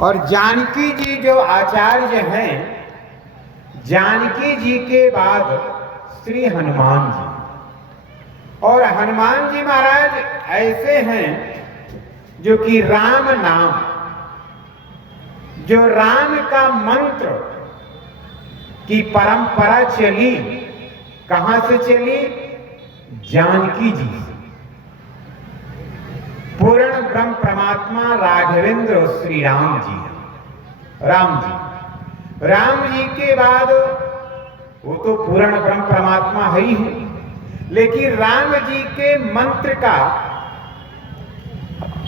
और जानकी जी जो आचार्य हैं, जानकी जी के बाद श्री हनुमान जी। और हनुमान जी महाराज ऐसे हैं जो कि राम नाम, जो राम का मंत्र की परंपरा चली, कहां से चली? जानकी जी से। पूर्ण ब्रह्म परमात्मा राघवेंद्र श्री राम जी हैं। राम जी के बाद वो तो पूर्ण ब्रह्म परमात्मा है ही है, लेकिन राम जी के मंत्र का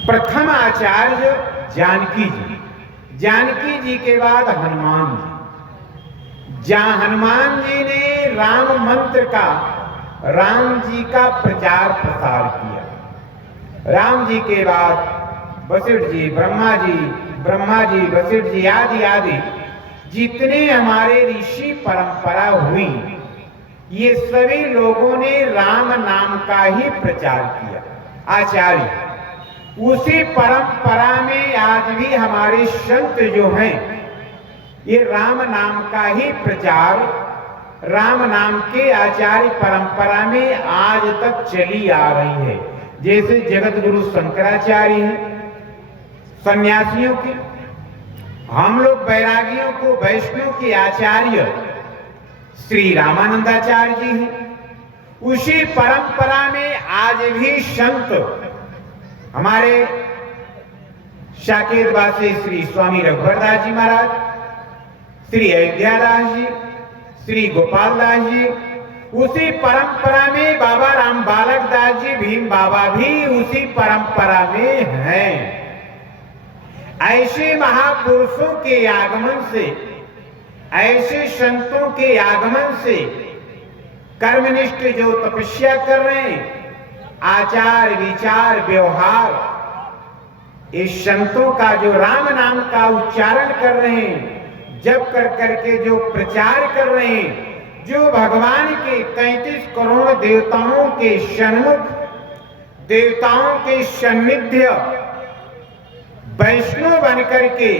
प्रथम आचार्य जानकी जी, जानकी जी के बाद हनुमान जी। जहां हनुमान जी ने राम मंत्र का, राम जी का प्रचार प्रसार किया। राम जी के बाद वशिष्ठ जी, ब्रह्मा जी वशिष्ठ जी आदि आदि जितने हमारे ऋषि परंपरा हुई, ये सभी लोगों ने राम नाम का ही प्रचार किया। आचार्य उसी परंपरा में आज भी हमारे संत जो हैं, ये राम नाम का ही प्रचार, राम नाम के आचार्य परंपरा में आज तक चली आ रही है। जैसे जगत गुरु शंकराचार्य हैं सन्यासियों के, हम लोग बैरागियों को वैष्णव के आचार्य श्री रामानंदाचार्य जी हैं। उसी परंपरा में आज भी संत हमारे साकेतवासी श्री स्वामी रघुवरदास जी महाराज, श्री अयोध्यादास जी, श्री गोपाल दास जी, उसी परंपरा में बाबा राम बालक दास जी भीम बाबा भी उसी परंपरा में हैं। ऐसे महापुरुषों के आगमन से, ऐसे संतों के आगमन से कर्मनिष्ठ जो तपस्या कर रहे हैं, आचार विचार व्यवहार, इस संतों का जो राम नाम का उच्चारण कर रहे हैं, जप कर करके जो प्रचार कर रहे हैं, जो भगवान के 33 करोड़ देवताओं के सन्मुख, देवताओं के सान्निध्य वैष्णव बनकर के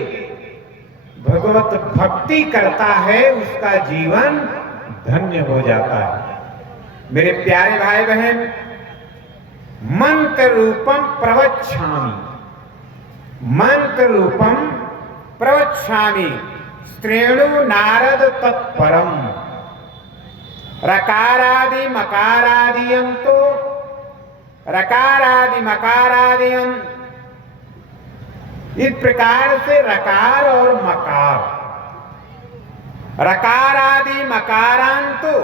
भगवत भक्ति करता है, उसका जीवन धन्य हो जाता है। मेरे प्यारे भाई बहन, मंत्र रूपम प्रवक्ष्यामि, मंत्र रूपम प्रवक्ष्यामि श्रेणु नारद तत्परम। रकारादि मकारादियंतो, रकारादि मकारादियं, इस प्रकार से रकार और मकार, रकारादि मकारांतो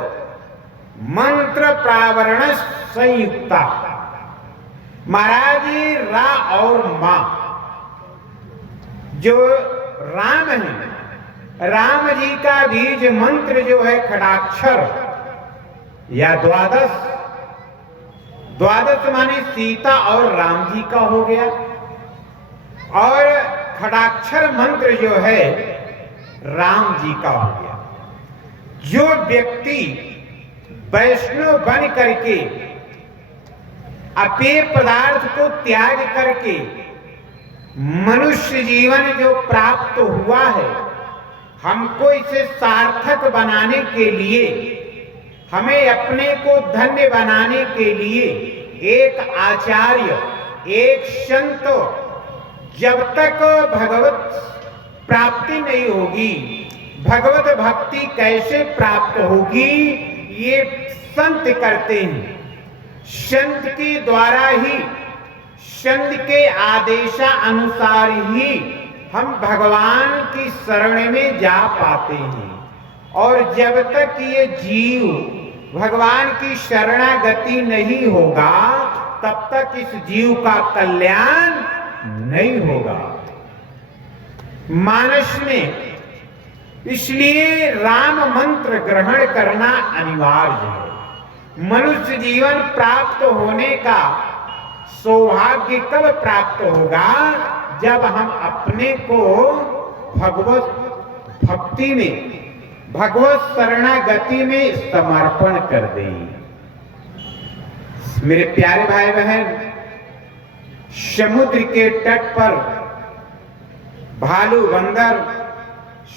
मंत्र प्रावरण संयुक्ता। महाराज जी रा और मा, जो राम है, राम जी का बीज मंत्र जो है खड़ाक्षर या द्वादश, द्वादश माने सीता और राम जी का हो गया, और खड़ाक्षर मंत्र जो है राम जी का हो गया। जो व्यक्ति वैष्णव बन करके अपेय पदार्थ को त्याग करके मनुष्य जीवन जो प्राप्त हुआ है, हमको इसे सार्थक बनाने के लिए, हमें अपने को धन्य बनाने के लिए एक आचार्य, एक संत, जब तक भगवत प्राप्ति नहीं होगी, भगवत भक्ति कैसे प्राप्त होगी, ये संत करते हैं। संत के द्वारा ही, संत के आदेशानुसार ही हम भगवान की शरण में जा पाते हैं। और जब तक ये जीव भगवान की शरणागति नहीं होगा, तब तक इस जीव का कल्याण नहीं होगा। मानस में इसलिए राम मंत्र ग्रहण करना अनिवार्य है। मनुष्य जीवन प्राप्त होने का सौभाग्य कब प्राप्त होगा? जब हम अपने को भगवत भक्ति में, भगवत शरणागति में समर्पण कर दें। मेरे प्यारे भाई बहन, समुद्र के तट पर भालू बंदर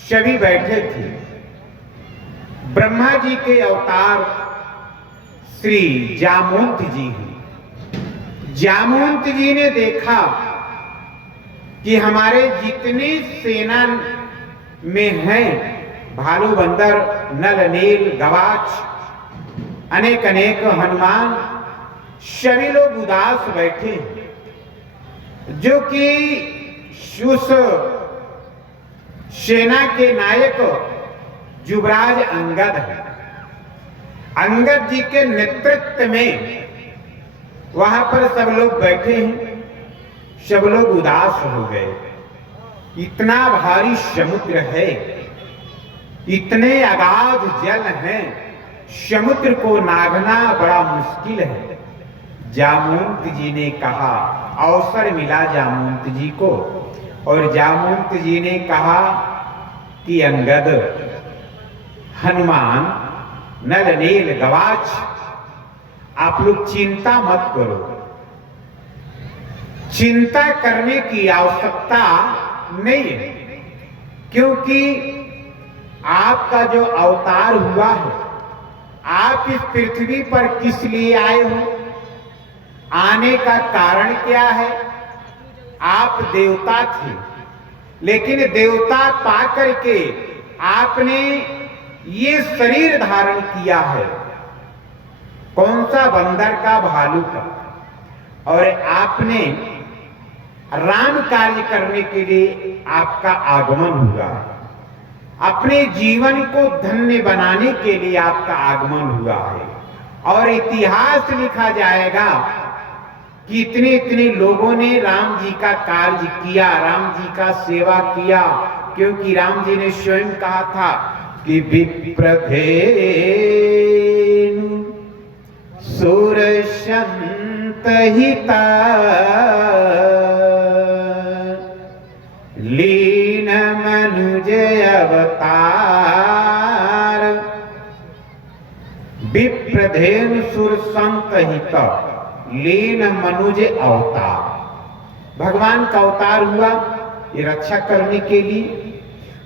सभी बैठे थे। ब्रह्मा जी के अवतार श्री जामवंत जी हैं। जामवंत जी ने देखा कि हमारे जितनी सेना में हैं, भालू बंदर नल नील गवाच अनेक अनेक हनुमान, सभी लोग उदास बैठे हैं। जो कि उस सेना के नायक युवराज अंगद है। अंगद जी के नेतृत्व में वहां पर सब लोग बैठे हैं। सब लोग उदास हो गए। इतना भारी समुद्र है, इतने अगाध जल हैं, समुद्र को नागना बड़ा मुश्किल है। जामवंत जी ने कहा, अवसर मिला जामवंत जी को, और जामवंत जी ने कहा कि अंगद, हनुमान, नल नील गवाच, आप लोग चिंता मत करो। चिंता करने की आवश्यकता नहीं है, क्योंकि आपका जो अवतार हुआ है, आप इस पृथ्वी पर किस लिए आए हो, आने का कारण क्या है। आप देवता थे, लेकिन देवता पाकर के आपने ये शरीर धारण किया है। कौन सा, बंदर का, भालू का। और आपने राम कार्य करने के लिए आपका आगमन हुआ। अपने जीवन को धन्य बनाने के लिए आपका आगमन हुआ है। और इतिहास लिखा जाएगा कि इतने इतने लोगों ने राम जी का कार्य किया, राम जी का सेवा किया, क्योंकि राम जी ने स्वयं कहा था कि विप्रधेनु सुरसंत हिता लीन मनुज अवतार। विप्रधेनु सुरसंत हिता लीन मनुज अवतार। भगवान का अवतार हुआ ये रक्षा करने के लिए,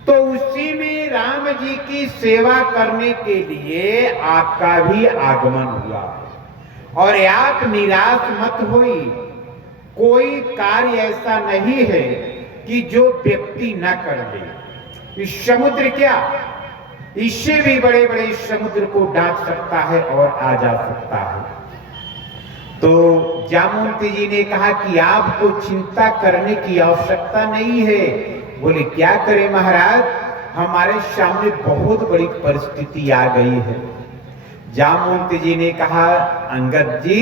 तो उसी में राम जी की सेवा करने के लिए आपका भी आगमन हुआ। और आप निराश मत होइए। कोई कार्य ऐसा नहीं है कि जो व्यक्ति न कर ले। इस समुद्र क्या, इससे भी बड़े बड़े समुद्र को डांट सकता है और आ जा सकता है। तो जामवंत जी ने कहा कि आपको चिंता करने की आवश्यकता नहीं है। बोले क्या करें महाराज, हमारे सामने बहुत बड़ी परिस्थिति आ गई है। जामवंत जी ने कहा, अंगद जी,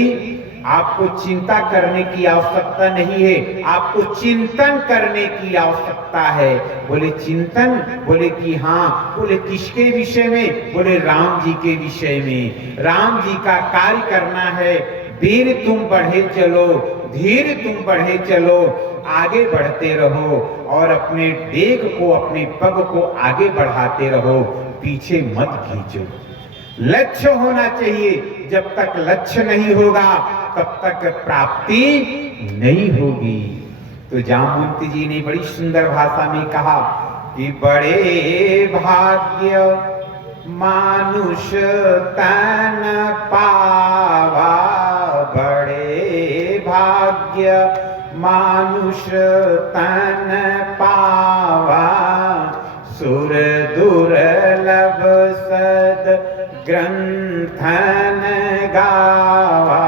आपको चिंता करने की आवश्यकता नहीं है, आपको चिंतन करने की आवश्यकता है। बोले चिंतन, बोले कि हाँ। बोले किसके विषय में, बोले राम जी के विषय में। राम जी का कार्य करना है। वीर तुम बढ़े चलो, धीर तुम बढ़े चलो, आगे बढ़ते रहो और अपने डेग को, अपने पग को आगे बढ़ाते रहो, पीछे मत खींचो। लक्ष्य होना चाहिए। जब तक लक्ष्य नहीं होगा तब तक प्राप्ति नहीं होगी। तो जामवंत जी ने बड़ी सुंदर भाषा में कहा कि बड़े भाग्य मानुष तन पावा, बड़े भाग्य मानुष तन पावा, सुर दुर्लभ सद ग्रंथन गावा,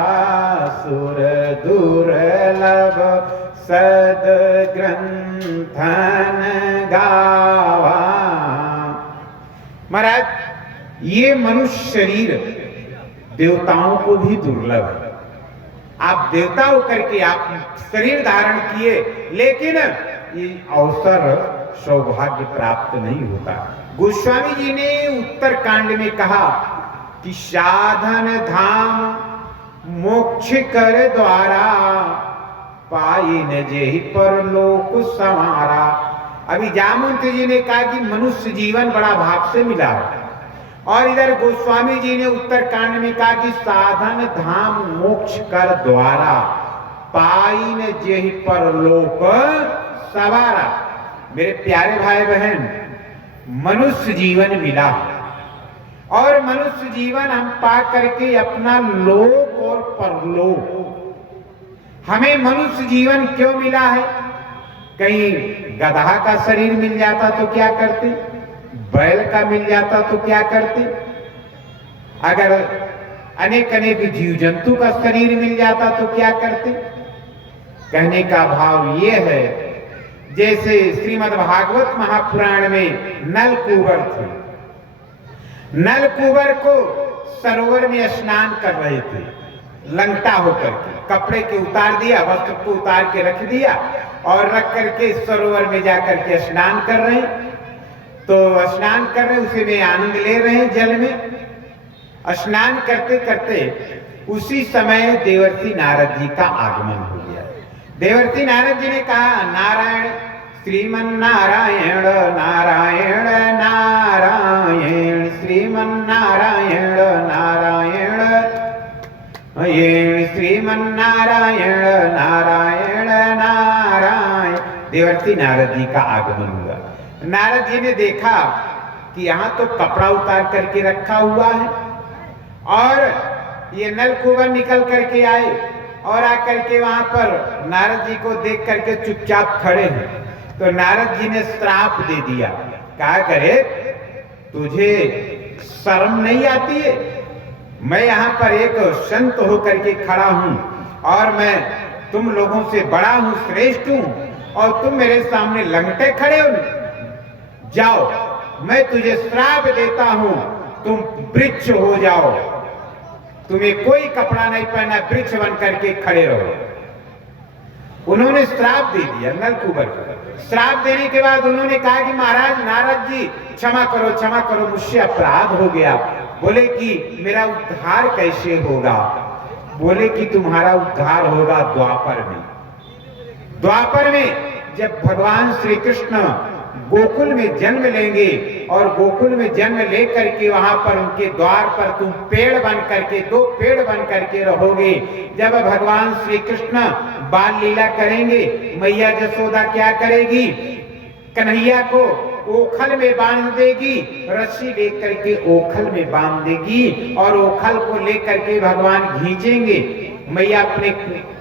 सुर दुर्लभ सद ग्रंथन गावा। महाराज, ये मनुष्य शरीर देवताओं को भी दुर्लभ है। आप देवता होकर के आप शरीर धारण किए, लेकिन ये अवसर सौभाग्य प्राप्त नहीं होता। गोस्वामी जी ने उत्तर कांड में कहा कि साधन धाम मोक्ष कर द्वारा, पाई न जेहि परलोक समारा। अभी जामवंत जी ने कहा कि मनुष्य जीवन बड़ा भाग से मिला है, और इधर गोस्वामी जी ने उत्तर कांड में कहा कि साधन धाम मोक्ष कर द्वारा, पाई न जेहि परलोक सवारा। मेरे प्यारे भाई बहन, मनुष्य जीवन मिला और मनुष्य जीवन हम पा करके अपना लोक और परलोक। हमें मनुष्य जीवन क्यों मिला है? कहीं गधा का शरीर मिल जाता तो क्या करते, बैल का मिल जाता तो क्या करते, अगर अनेक अनेक जीव जंतु का शरीर मिल जाता तो क्या करते। कहने का भाव ये है, जैसे श्रीमद् भागवत महापुराण में नलकूबर थे, नलकूबर को सरोवर में स्नान कर रहे थे, लंगटा होकर के कपड़े के उतार दिया, वस्त्र को उतार के रख दिया और रख करके सरोवर में जाकर के स्नान कर रहे हैं। तो स्नान कर रहे, उसी में आनंद ले रहे हैं जल में। स्नान करते करते उसी समय देवर्षि नारद जी का आगमन हो गया। देवर्षि नारद जी ने कहा, नारायण श्रीमन नारायण नारायण नारायण श्रीमन नारायण नारायण श्रीमन नारायण नारायण नारायण। देवर्षि नारद जी का आगमन हुआ। नारद जी ने देखा कि यहाँ तो कपड़ा उतार करके रखा हुआ है और ये नलकूबर निकल करके आए और आकर के वहां पर नारद जी को देख करके चुपचाप खड़े हैं। तो नारद जी ने श्राप दे दिया, कहा करे तुझे शर्म नहीं आती है? मैं यहाँ पर एक संत होकर के खड़ा हूँ और मैं तुम लोगों से बड़ा हूँ, श्रेष्ठ हूँ, और तुम मेरे सामने लंगटे खड़े हो। जाओ, मैं तुझे श्राप देता हूँ, तुम वृक्ष हो जाओ, तुम्हें कोई कपड़ा नहीं पहना, वृक्ष बन करके खड़े रहो। उन्होंने श्राप दे दिया नलकूबर को। श्राप देने के बाद उन्होंने कहा कि महाराज नारद जी क्षमा करो, मुझसे अपराध हो गया। बोले कि मेरा उद्धार कैसे होगा? बोले कि तुम्हारा उद्धार होगा द्वापर में। द्वापर में जब भगवान श्री कृष्ण गोकुल में जन्म लेंगे और गोकुल में जन्म लेकर के वहां पर उनके द्वार पर तुम पेड़ बन करके, 2 पेड़ बन करके रहोगे। जब भगवान श्री कृष्ण बाल लीला करेंगे, मैया जसोदा क्या करेगी? कन्हैया को ओखल में बांध देगी, रस्सी लेकर के ओखल में बांध देगी और ओखल को लेकर के भगवान खींचेंगे। मैया अपने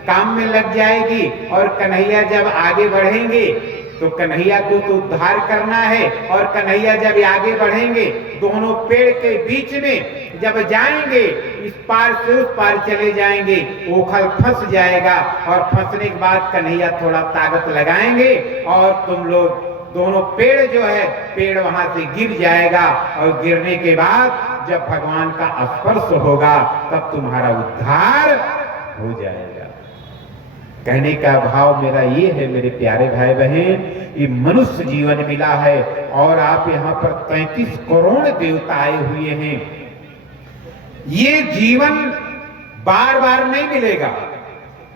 काम में लग जाएगी और कन्हैया जब आगे बढ़ेंगे तो कन्हैया को तो उद्धार करना है और कन्हैया जब आगे बढ़ेंगे, दोनों पेड़ के बीच में जब जाएंगे, इस पार से उस पार चले जाएंगे, ओखल फंस जाएगा और फंसने के बाद कन्हैया थोड़ा ताकत लगाएंगे और तुम लोग दोनों पेड़ जो है, पेड़ वहां से गिर जाएगा और गिरने के बाद जब भगवान का स्पर्श होगा तब तुम्हारा उद्धार हो जाएगा। कहने का भाव मेरा ये है मेरे प्यारे भाई बहन, ये मनुष्य जीवन मिला है और आप यहाँ पर 33 करोड़ देवता आए हुए हैं। ये जीवन बार बार नहीं मिलेगा,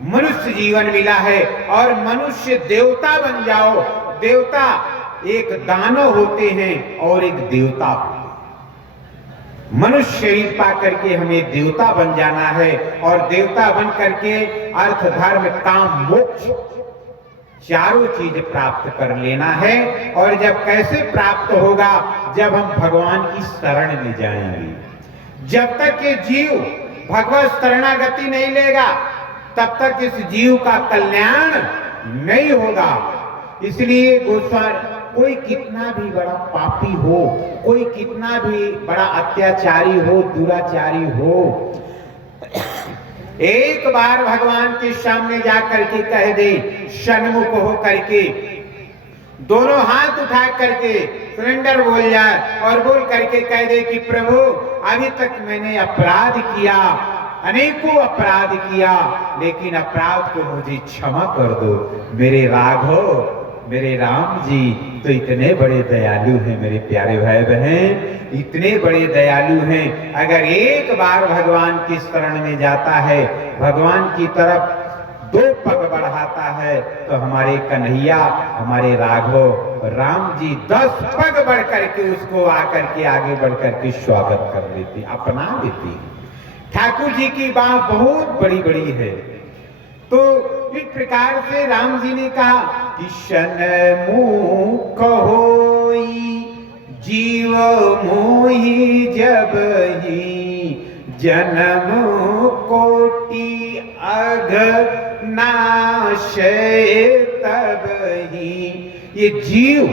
मनुष्य जीवन मिला है और मनुष्य देवता बन जाओ। देवता एक दानव होते हैं और एक देवता होते हैं। मनुष्य शरीर पा करके हमें देवता बन जाना है और देवता बन करके अर्थ धर्म काम मोक्ष चारों चीज प्राप्त कर लेना है। और जब कैसे प्राप्त होगा? जब हम भगवान की शरण में जाएंगे। जब तक ये जीव भगवत शरणागति नहीं लेगा तब तक इस जीव का कल्याण नहीं होगा। इसलिए कोई कितना भी बड़ा पापी हो, कोई कितना भी बड़ा अत्याचारी हो, दुराचारी हो, एक बार भगवान के सामने जा करके कह दे, सन्मुख हो करके दोनों हाथ उठा करके सरेंडर बोल जाए और बोल करके कह दे कि प्रभु अभी तक मैंने अपराध किया, अनेकों अपराध किया, लेकिन अपराध को मुझे क्षमा कर दो। मेरे राघव, मेरे राम जी तो इतने बड़े दयालु हैं मेरे प्यारे भाई बहन, इतने बड़े दयालु हैं। अगर एक बार भगवान की शरण में जाता है, भगवान की तरफ 2 पग बढ़ाता है, तो हमारे कन्हैया, हमारे राघव राम जी 10 पग बढ़ करके उसको आकर के आगे बढ़ करके स्वागत कर लेती, अपना लेती। ठाकुर जी की बात बहुत बड़ी बड़ी है। तो इस प्रकार से राम जी ने कहा किशन मुख होई, जीव मोहि जब ही जन्म कोटि अघ नाशय तब ही। ये जीव,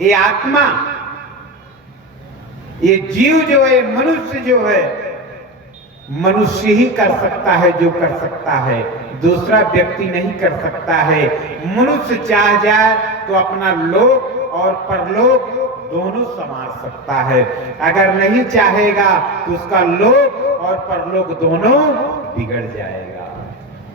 ये आत्मा, ये जीव जो है, मनुष्य जो है, मनुष्य ही कर सकता है जो कर सकता है, दूसरा व्यक्ति नहीं कर सकता है। मनुष्य चाह जाए तो अपना लोक और परलोक दोनों संवार सकता है, अगर नहीं चाहेगा तो उसका लोक और परलोक दोनों बिगड़ जाएगा।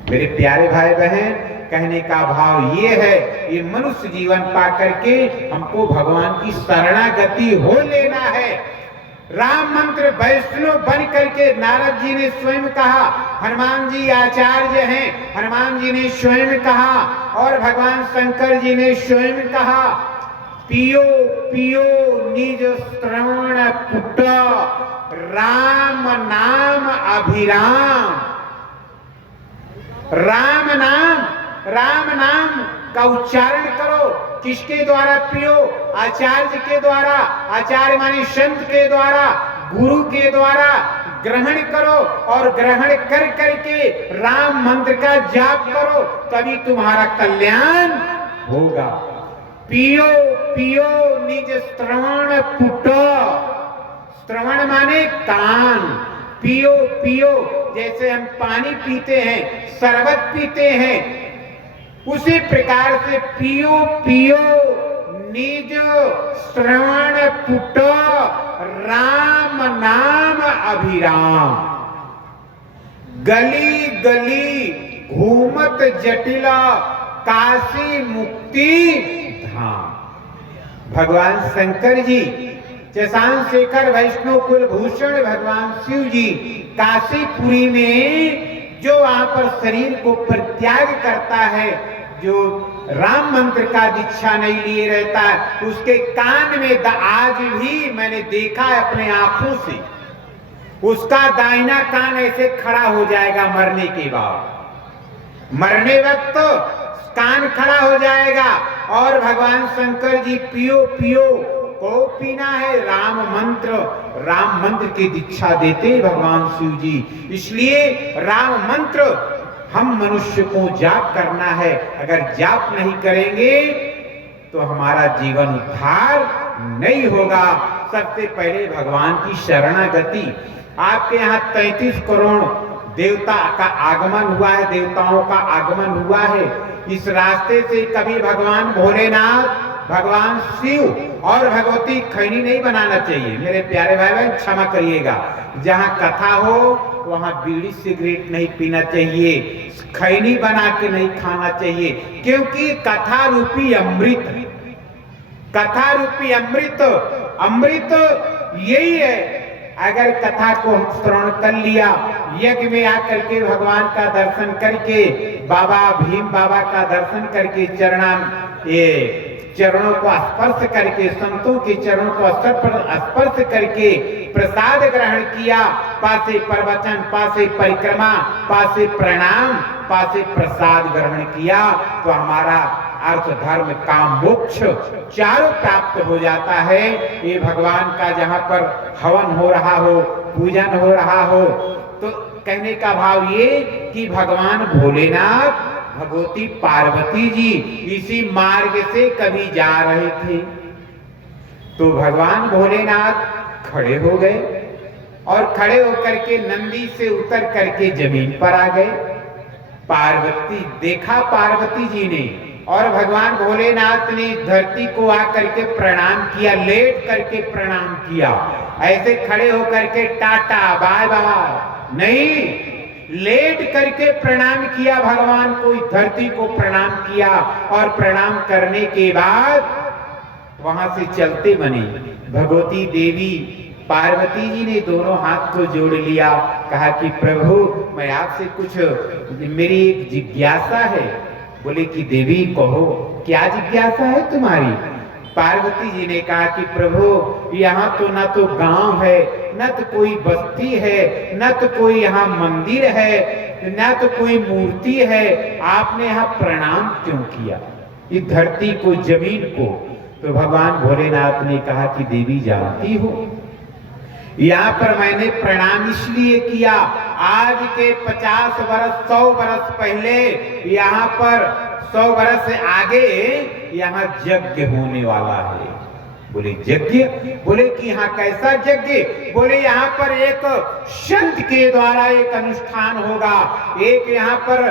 मेरे प्यारे भाई बहन, कहने का भाव ये है, ये मनुष्य जीवन पा करके हमको भगवान की शरणागति हो लेना है। राम मंत्र वैष्णव बन करके नारद जी ने स्वयं कहा, हनुमान जी आचार्य हैं, हनुमान जी ने स्वयं कहा और भगवान शंकर जी ने स्वयं कहा, पियो पियो निज श्रवण पुट, राम नाम अभिराम। राम नाम का उच्चारण करो। किसके द्वारा पियो? आचार्य के द्वारा। आचार्य माने संत के द्वारा, गुरु के द्वारा ग्रहण करो और ग्रहण कर करके राम मंत्र का जाप करो, तभी तुम्हारा कल्याण होगा। पियो पियो निज श्रवण पुट, श्रवण माने कान, पियो पियो जैसे हम पानी पीते हैं, शरबत पीते हैं, उसी प्रकार से पियो पियो निज श्रवण पुट, राम नाम अभिराम। गली गली घूमत जटिला, काशी मुक्ति धाम। भगवान शंकर जी, चैतन्य शेखर वैष्णव कुलभूषण भगवान शिव जी काशीपुरी में जो वहां पर शरीर को परित्याग करता है, जो राम मंत्र का दीक्षा नहीं लिए रहता है, उसके कान में आज भी मैंने देखा है अपने आंखों से, उसका दाहिना कान ऐसे खड़ा हो जाएगा मरने के बाद, मरने वक्त कान खड़ा हो जाएगा। और भगवान शंकर जी पियो पियो को पीना है राम मंत्र, राम मंत्र की दीक्षा देते भगवान शिव जी। इसलिए राम मंत्र हम मनुष्य को जाप करना है, अगर जाप नहीं करेंगे तो हमारा जीवन उद्धार नहीं होगा। सबसे पहले भगवान की शरणागति। आपके यहाँ 33 करोड़ देवता का आगमन हुआ है, देवताओं का आगमन हुआ है। इस रास्ते से कभी भगवान भोलेनाथ, भगवान शिव और भगवती खैनी नहीं बनाना चाहिए। मेरे प्यारे भाई बहन क्षमा करिएगा, जहाँ कथा हो वहाँ बीड़ी सिगरेट नहीं पीना चाहिए, खैनी बना के नहीं खाना चाहिए, क्योंकि कथा रूपी अमृत, कथा रूपी अमृत, अमृत यही है। अगर कथा को श्रवण कर लिया, यज्ञ में आकर के भगवान का दर्शन करके, बाबा भीम बाबा का दर्शन करके, चरणों को स्पर्श करके, संतों के चरणों को स्पर्श करके प्रसाद ग्रहण किया, पासे प्रवचन, पासे परिक्रमा, पासे प्रणाम, पासे प्रसाद ग्रहण किया, तो हमारा अर्थ धर्म काम मोक्ष चारों प्राप्त हो जाता है। ये भगवान का जहाँ पर हवन हो रहा हो, पूजन हो रहा हो, तो कहने का भाव ये कि भगवान भोलेनाथ, भगवती पार्वती जी इसी मार्ग से कभी जा रहे थे, तो भगवान भोलेनाथ खड़े हो गए और खड़े होकर के नंदी से उतर करके जमीन पर आ गए। पार्वती देखा, पार्वती जी ने और भगवान भोलेनाथ ने धरती को आकर के प्रणाम किया, लेट करके प्रणाम किया, ऐसे खड़े होकर के टाटा बाय बाय नहीं, लेट करके प्रणाम किया। भगवान को धरती को प्रणाम किया और प्रणाम करने के बाद वहां से चलते बने। भगवती देवी पार्वती जी ने दोनों हाथ को जोड़ लिया, कहा कि प्रभु मैं आपसे कुछ, मेरी एक जिज्ञासा है। बोले कि देवी कहो, क्या जिज्ञासा है तुम्हारी? पार्वती जी ने कहा कि प्रभु यहाँ तो न तो गांव है, न तो कोई बस्ती है, न तो कोई यहाँ मंदिर है, न तो कोई मूर्ति है, आपने यहाँ प्रणाम क्यों किया इस धरती को, जमीन को? तो भगवान भोलेनाथ ने कहा कि देवी जानती हो, यहाँ पर मैंने प्रणाम इसलिए किया, आज के 50 वर्ष 100 वर्ष पहले यहाँ पर 100 वर्ष से आगे यहाँ यज्ञ होने वाला है। बोले यज्ञ? बोले कि यहाँ कैसा यज्ञ? बोले यहाँ पर एक संत के द्वारा एक अनुष्ठान होगा, एक यहाँ पर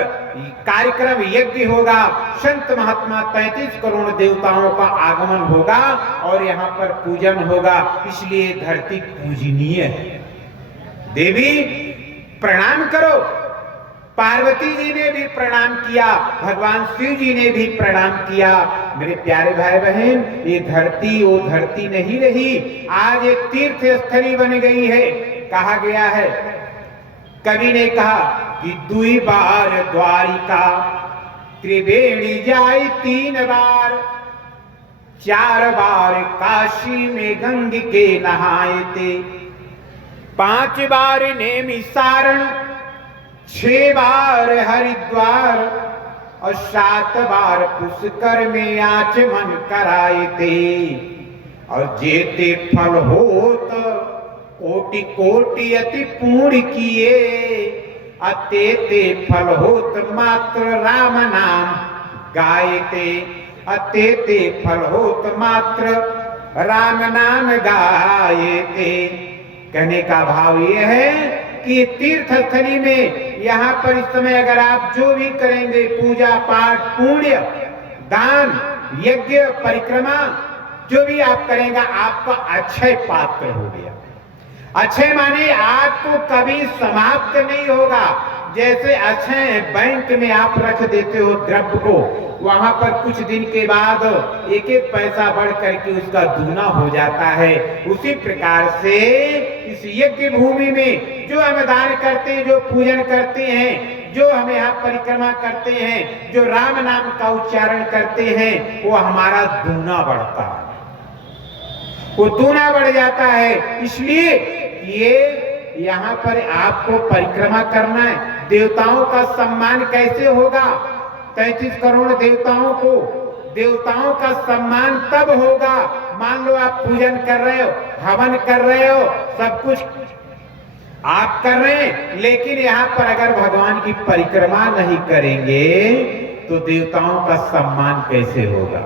कार्यक्रम यज्ञ होगा, संत महात्मा 33 करोड़ देवताओं का आगमन होगा और यहाँ पर पूजन होगा, इसलिए धरती पूजनीय है। देवी प्रणाम करो। पार्वती जी ने भी प्रणाम किया, भगवान शिव जी ने भी प्रणाम किया। मेरे प्यारे भाई बहन, ये धरती वो धरती नहीं रही, आज एक तीर्थ स्थली बन गई है। कहा गया है, कवि ने कहा कि 2 बार द्वारिका त्रिवेणी जाए 3 बार, 4 बार काशी में गंग के नहाए थे, 5 बार नेमि सारण, 6 बार हरिद्वार और 7 बार पुष्कर में आचमन कराए थे। और जेते फल होत कोटि कोटि अति पूर्ण किए, अतेते फल होत मात्र राम नाम गाए थे, अतेते फल होत मात्र राम नाम गाए थे। कहने का भाव ये है कि तीर्थ स्थली में यहाँ पर इस समय अगर आप जो भी करेंगे, पूजा पाठ, पुण्य, दान, यज्ञ, परिक्रमा, जो भी आप करेंगे, आपका अक्षय पात्र हो गया। अक्षय माने आपको कभी समाप्त नहीं होगा। जैसे अक्षय बैंक में आप रख देते हो द्रव्य को, वहां पर कुछ दिन के बाद एक एक पैसा बढ़ करके उसका दूना हो जाता है। उसी प्रकार से इस यज्ञ भूमि में जो हम दान करते हैं, जो पूजन करते हैं, जो हम यहाँ परिक्रमा करते हैं, जो राम नाम का उच्चारण करते हैं, वो हमारा दूना बढ़ता है, वो दूना बढ़ जाता है। इसलिए ये यहाँ पर आपको परिक्रमा करना है। देवताओं का सम्मान कैसे होगा? 33 करोड़ देवताओं को, देवताओं का सम्मान तब होगा, मान लो आप पूजन कर रहे हो, हवन कर रहे हो, सब कुछ आप कर रहे हैं, लेकिन यहाँ पर अगर भगवान की परिक्रमा नहीं करेंगे तो देवताओं का सम्मान कैसे होगा?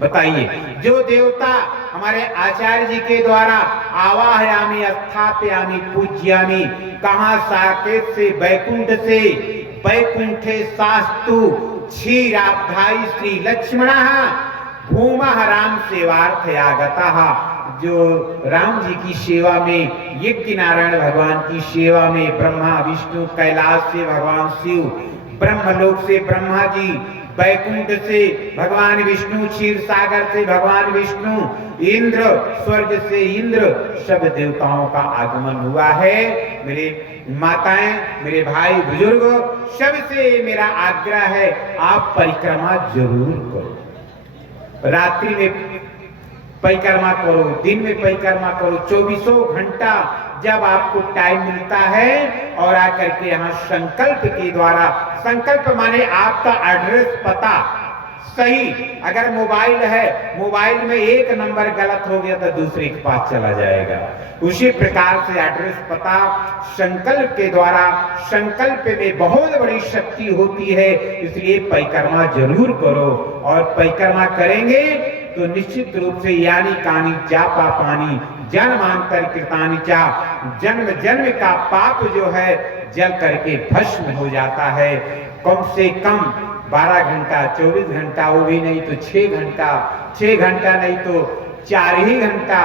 बताइए। जो देवता हमारे आचार्य जी के द्वारा आवाहयामी, स्थापयामी, पूज्यामी, कहाँ साकेत से, बैकुंठ से, बैकुंठे शास्तु क्षीराब्धाई श्री लक्ष्मण भूमः राम सेवार्थ आगतः। जो राम जी की सेवा में, यज्ञ नारायण भगवान की सेवा में, ब्रह्मा विष्णु, कैलाश से भगवान शिव, ब्रह्मलोक से ब्रह्मा जी, बैकुंठ से भगवान विष्णु, क्षीर सागर से भगवान विष्णु, इंद्र, स्वर्ग से इंद्र, सब देवताओं का आगमन हुआ है। मेरे माताएं, मेरे भाई बुजुर्ग, सबसे मेरा आग्रह है, आप परिक्रमा जरूर करो। रात्रि में परिक्रमा करो, दिन में परिक्रमा करो, 24 घंटा जब आपको टाइम मिलता है और आकर के यहाँ संकल्प के द्वारा, संकल्प माने आपका एड्रेस पता सही, अगर मोबाइल है, मोबाइल में एक नंबर गलत हो गया तो दूसरे के पास चला जाएगा। उसी प्रकार से एड्रेस पता संकल्प के द्वारा, संकल्प में बहुत बड़ी शक्ति होती है, इसलिए परिक्रमा जरूर करो। और परिक्रमा करेंगे तो निश्चित रूप से यानी कानी जापा पानी जन्मांतर कृतानि चा, जन्म जन्म का पाप जो है जल करके भस्म हो जाता है। कम से कम 12 घंटा, 24 घंटा, वो भी नहीं तो 6 घंटा, 6 घंटा नहीं तो 4 ही घंटा,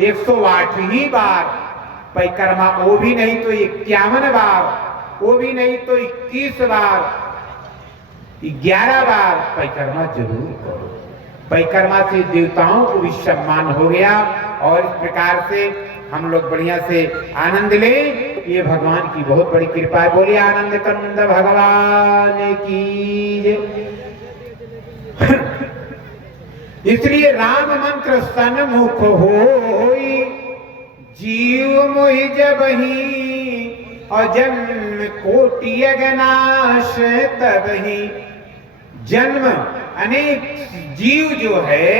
108 ही बार परिक्रमा, वो भी नहीं तो 51 बार, वो भी नहीं तो 21 बार, 11 बार परिक्रमा जरूर करो। परिक्रमा से देवताओं को भी सम्मान हो गया और इस प्रकार से हम लोग बढ़िया से आनंद लें। ये भगवान की बहुत बड़ी कृपा है। बोलिए आनंद कंद भगवान की। इसलिए राम मंत्र सन्मुख होई, जीव मोहि जबहि, और जन्म कोटि अगनाश तबहि। जन्म अनेक जीव जो है,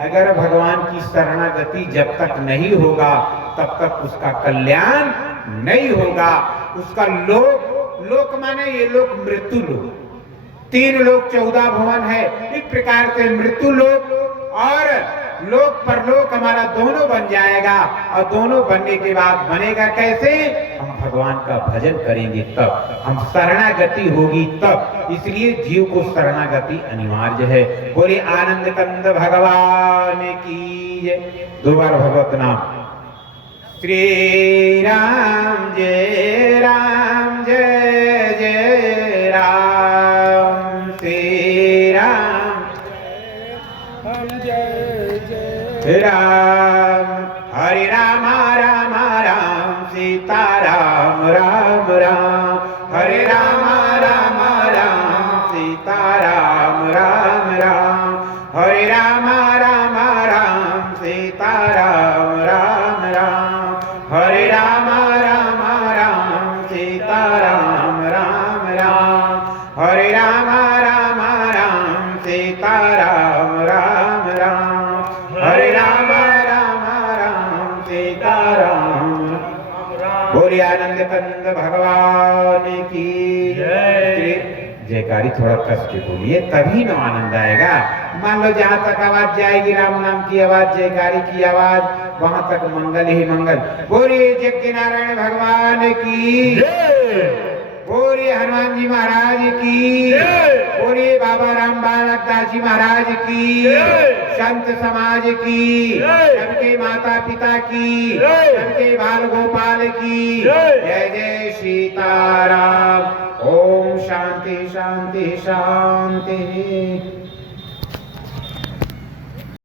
अगर भगवान की शरणागति जब तक नहीं होगा तब तक उसका कल्याण नहीं होगा। उसका लोक माने ये लोक मृत्यु लोक, 3 लोक 14 भुवन है। इस प्रकार से मृत्यु लोक और लोक परलोक हमारा दोनों बन जाएगा। और दोनों बनने के बाद बनेगा कैसे? हम भगवान का भजन करेंगे तब, हम शरणागति होगी तब। इसलिए जीव को शरणागति अनिवार्य है। बोले आनंद कंद भगवान की जय। 2 बार भगवत नाम। श्री राम जय राम जय जय राम। श्री राम राम। हरे राम राम राम सीता राम राम राम। हरे राम राम राम सीता राम राम राम। हरे राम राम राम सीता राम राम राम। हरे राम राम राम सीता राम राम राम। हरे राम राम राम सीता राम राम राम। हरे राम राम राम सीता राम। बोले आनंद कंद भगवान की जय। जयकारी थोड़ा कस के बोलिए, तभी ना आनंद आएगा। मान लो जहां तक आवाज जाएगी, राम नाम की आवाज, जयकारी की आवाज, वहां तक मंगल ही मंगल। बोलिए यज्ञ नारायण भगवान की जय। बोलिए हनुमान जी महाराज की जय। बोलिए बाबा राम बालक दास जी महाराज की जय। संत समाज की जय। सबके माता पिता की जय। सबके बाल गोपाल की जय। जय जय सीताराम। ओम शांति शांति शांति।